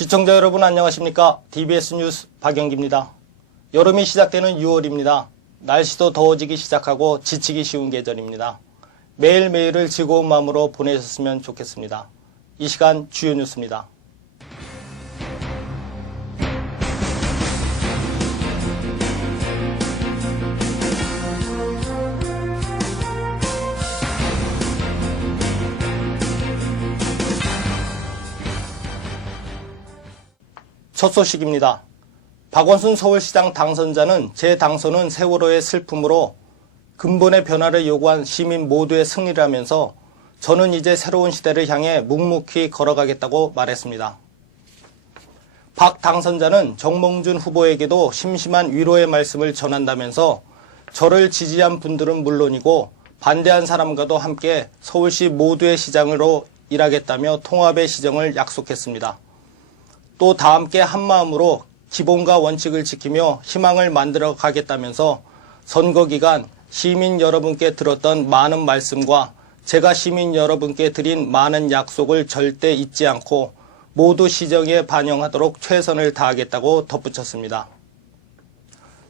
시청자 여러분 안녕하십니까? TBS 뉴스 박영기입니다. 여름이 시작되는 6월입니다. 날씨도 더워지기 시작하고 지치기 쉬운 계절입니다. 매일매일을 즐거운 마음으로 보내셨으면 좋겠습니다. 이 시간 주요 뉴스입니다. 첫 소식입니다. 박원순 서울시장 당선자는 재당선은 세월호의 슬픔으로 근본의 변화를 요구한 시민 모두의 승리라면서 저는 이제 새로운 시대를 향해 묵묵히 걸어가겠다고 말했습니다. 박 당선자는 정몽준 후보에게도 심심한 위로의 말씀을 전한다면서 저를 지지한 분들은 물론이고 반대한 사람과도 함께 서울시 모두의 시장으로 일하겠다며 통합의 시정을 약속했습니다. 또 다 함께 한마음으로 기본과 원칙을 지키며 희망을 만들어 가겠다면서 선거 기간 시민 여러분께 들었던 많은 말씀과 제가 시민 여러분께 드린 많은 약속을 절대 잊지 않고 모두 시정에 반영하도록 최선을 다하겠다고 덧붙였습니다.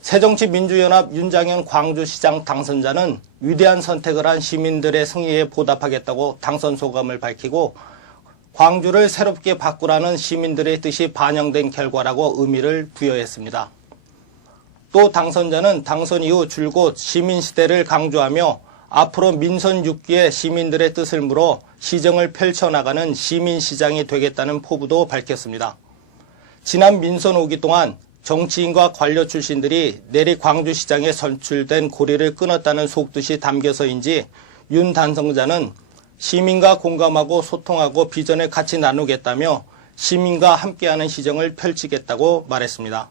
새정치민주연합 윤장현 광주시장 당선자는 위대한 선택을 한 시민들의 승리에 보답하겠다고 당선 소감을 밝히고 광주를 새롭게 바꾸라는 시민들의 뜻이 반영된 결과라고 의미를 부여했습니다. 또 당선자는 당선 이후 줄곧 시민시대를 강조하며 앞으로 민선 6기에 시민들의 뜻을 물어 시정을 펼쳐나가는 시민시장이 되겠다는 포부도 밝혔습니다. 지난 민선 5기 동안 정치인과 관료 출신들이 내리 광주시장에 선출된 고리를 끊었다는 속뜻이 담겨서인지 윤 당선자는 시민과 공감하고 소통하고 비전을 같이 나누겠다며 시민과 함께하는 시정을 펼치겠다고 말했습니다.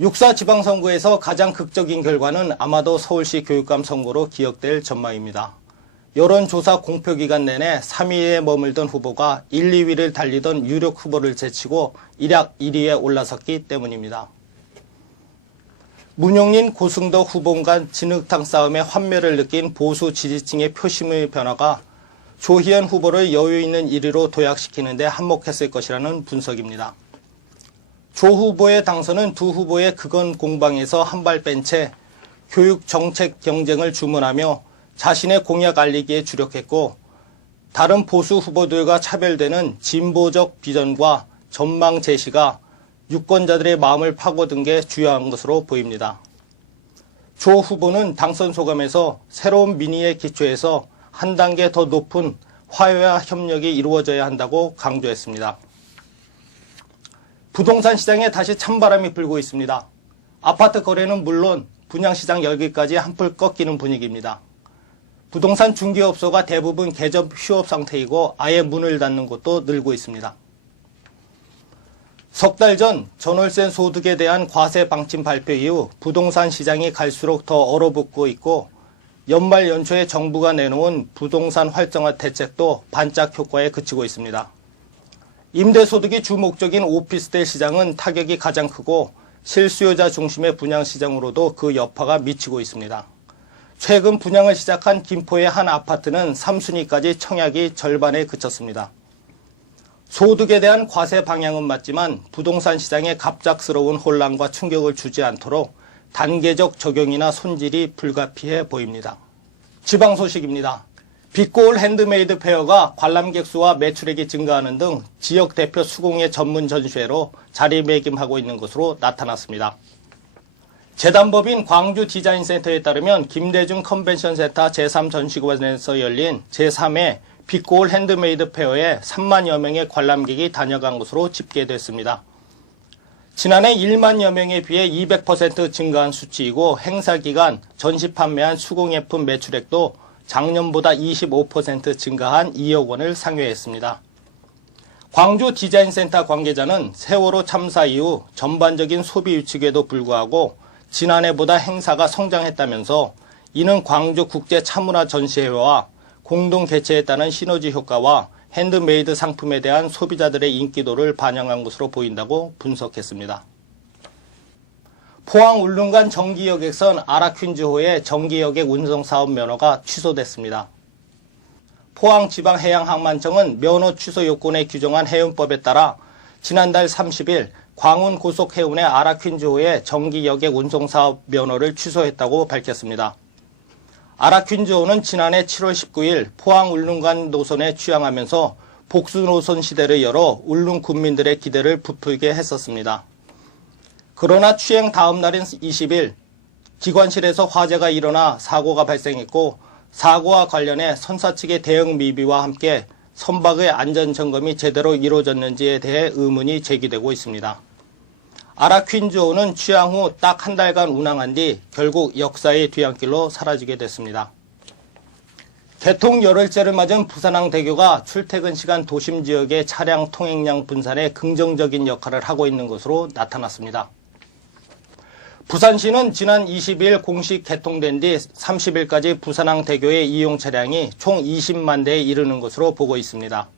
6.4 지방선거에서 가장 극적인 결과는 아마도 서울시 교육감 선거로 기억될 전망입니다. 여론조사 공표기간 내내 3위에 머물던 후보가 1, 2위를 달리던 유력 후보를 제치고 일약 1위에 올라섰기 때문입니다. 문용린 고승덕 후보 간 진흙탕 싸움에 환멸을 느낀 보수 지지층의 표심의 변화가 조희연 후보를 여유 있는 1위로 도약시키는 데 한몫했을 것이라는 분석입니다. 조 후보의 당선은 두 후보의 극언 공방에서 한 발 뺀 채 교육 정책 경쟁을 주문하며 자신의 공약 알리기에 주력했고 다른 보수 후보들과 차별되는 진보적 비전과 전망 제시가 유권자들의 마음을 파고든 게 주요한 것으로 보입니다. 조 후보는 당선 소감에서 새로운 민의에 기초해서 한 단계 더 높은 화해와 협력이 이루어져야 한다고 강조했습니다. 부동산 시장에 다시 찬바람이 불고 있습니다. 아파트 거래는 물론 분양시장 열기까지 한풀 꺾이는 분위기입니다. 부동산 중개업소가 대부분 개점 휴업 상태이고 아예 문을 닫는 곳도 늘고 있습니다. 석 달 전 전월세 소득에 대한 과세 방침 발표 이후 부동산 시장이 갈수록 더 얼어붙고 있고 연말 연초에 정부가 내놓은 부동산 활성화 대책도 반짝 효과에 그치고 있습니다. 임대소득이 주 목적인 오피스텔 시장은 타격이 가장 크고 실수요자 중심의 분양시장으로도 그 여파가 미치고 있습니다. 최근 분양을 시작한 김포의 한 아파트는 3순위까지 청약이 절반에 그쳤습니다. 소득에 대한 과세 방향은 맞지만 부동산 시장에 갑작스러운 혼란과 충격을 주지 않도록 단계적 적용이나 손질이 불가피해 보입니다. 지방 소식입니다. 빛고울 핸드메이드 페어가 관람객 수와 매출액이 증가하는 등 지역 대표 수공예 전문 전시회로 자리매김하고 있는 것으로 나타났습니다. 재단법인 광주 디자인센터에 따르면 김대중 컨벤션센터 제3전시관에서 열린 제3회 빛고울 핸드메이드 페어에 3만여 명의 관람객이 다녀간 것으로 집계됐습니다. 지난해 1만여 명에 비해 200% 증가한 수치이고 행사 기간 전시 판매한 수공예품 매출액도 작년보다 25% 증가한 2억 원을 상회했습니다. 광주 디자인센터 관계자는 세월호 참사 이후 전반적인 소비 위축에도 불구하고 지난해보다 행사가 성장했다면서 이는 광주 국제 차문화 전시회와 공동 개최에 따른 시너지 효과와 핸드메이드 상품에 대한 소비자들의 인기도를 반영한 것으로 보인다고 분석했습니다. 포항 울릉간 정기여객선 아라퀸즈호의 정기여객 운송사업 면허가 취소됐습니다. 포항지방해양항만청은 면허 취소 요건에 규정한 해운법에 따라 지난달 30일 광운 고속해운의 아라퀸즈호의 정기 여객 운송사업 면허를 취소했다고 밝혔습니다. 아라퀸즈호는 지난해 7월 19일 포항 울릉간 노선에 취항하면서 복수 노선 시대를 열어 울릉 군민들의 기대를 부풀게 했었습니다. 그러나 취행 다음 날인 20일 기관실에서 화재가 일어나 사고가 발생했고 사고와 관련해 선사 측의 대응 미비와 함께 선박의 안전점검이 제대로 이루어졌는지에 대해 의문이 제기되고 있습니다. 아라퀸즈호는 취항 후 딱 한 달간 운항한 뒤 결국 역사의 뒤안길로 사라지게 됐습니다. 개통 열흘째를 맞은 부산항대교가 출퇴근 시간 도심 지역의 차량 통행량 분산에 긍정적인 역할을 하고 있는 것으로 나타났습니다. 부산시는 지난 20일 공식 개통된 뒤 30일까지 부산항대교의 이용 차량이 총 20만 대에 이르는 것으로 보고 있습니다.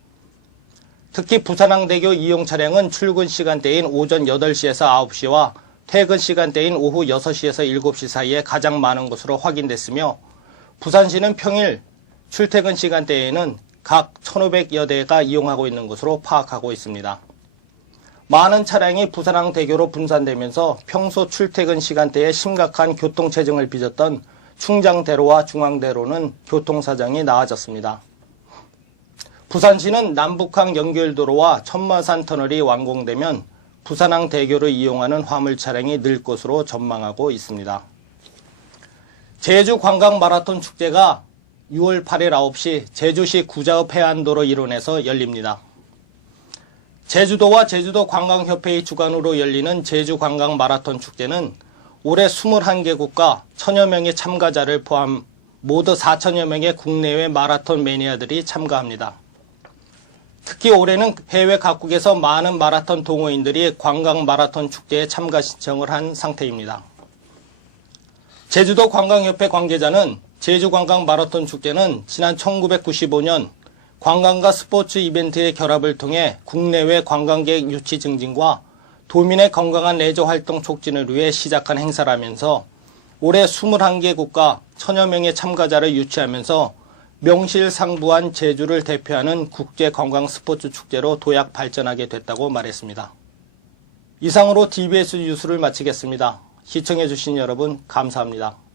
특히 부산항대교 이용 차량은 출근 시간대인 오전 8시에서 9시와 퇴근 시간대인 오후 6시에서 7시 사이에 가장 많은 것으로 확인됐으며 부산시는 평일 출퇴근 시간대에는 각 1,500여 대가 이용하고 있는 것으로 파악하고 있습니다. 많은 차량이 부산항대교로 분산되면서 평소 출퇴근 시간대에 심각한 교통체증을 빚었던 충장대로와 중앙대로는 교통사정이 나아졌습니다. 부산시는 남북항 연결도로와 천마산 터널이 완공되면 부산항대교를 이용하는 화물 차량이 늘 것으로 전망하고 있습니다. 제주 관광 마라톤 축제가 6월 8일 9시 제주시 구자읍 해안도로 일원에서 열립니다. 제주도와 제주도 관광협회의 주관으로 열리는 제주 관광 마라톤 축제는 올해 21개국과 1,000여 명의 참가자를 포함 모두 4,000여 명의 국내외 마라톤 매니아들이 참가합니다. 특히 올해는 해외 각국에서 많은 마라톤 동호인들이 관광 마라톤 축제에 참가 신청을 한 상태입니다. 제주도 관광협회 관계자는 제주 관광 마라톤 축제는 지난 1995년 관광과 스포츠 이벤트의 결합을 통해 국내외 관광객 유치 증진과 도민의 건강한 레저 활동 촉진을 위해 시작한 행사라면서 올해 21개국과 1,000여 명의 참가자를 유치하면서 명실상부한 제주를 대표하는 국제 관광 스포츠 축제로 도약 발전하게 됐다고 말했습니다. 이상으로 TBS 뉴스를 마치겠습니다. 시청해주신 여러분 감사합니다.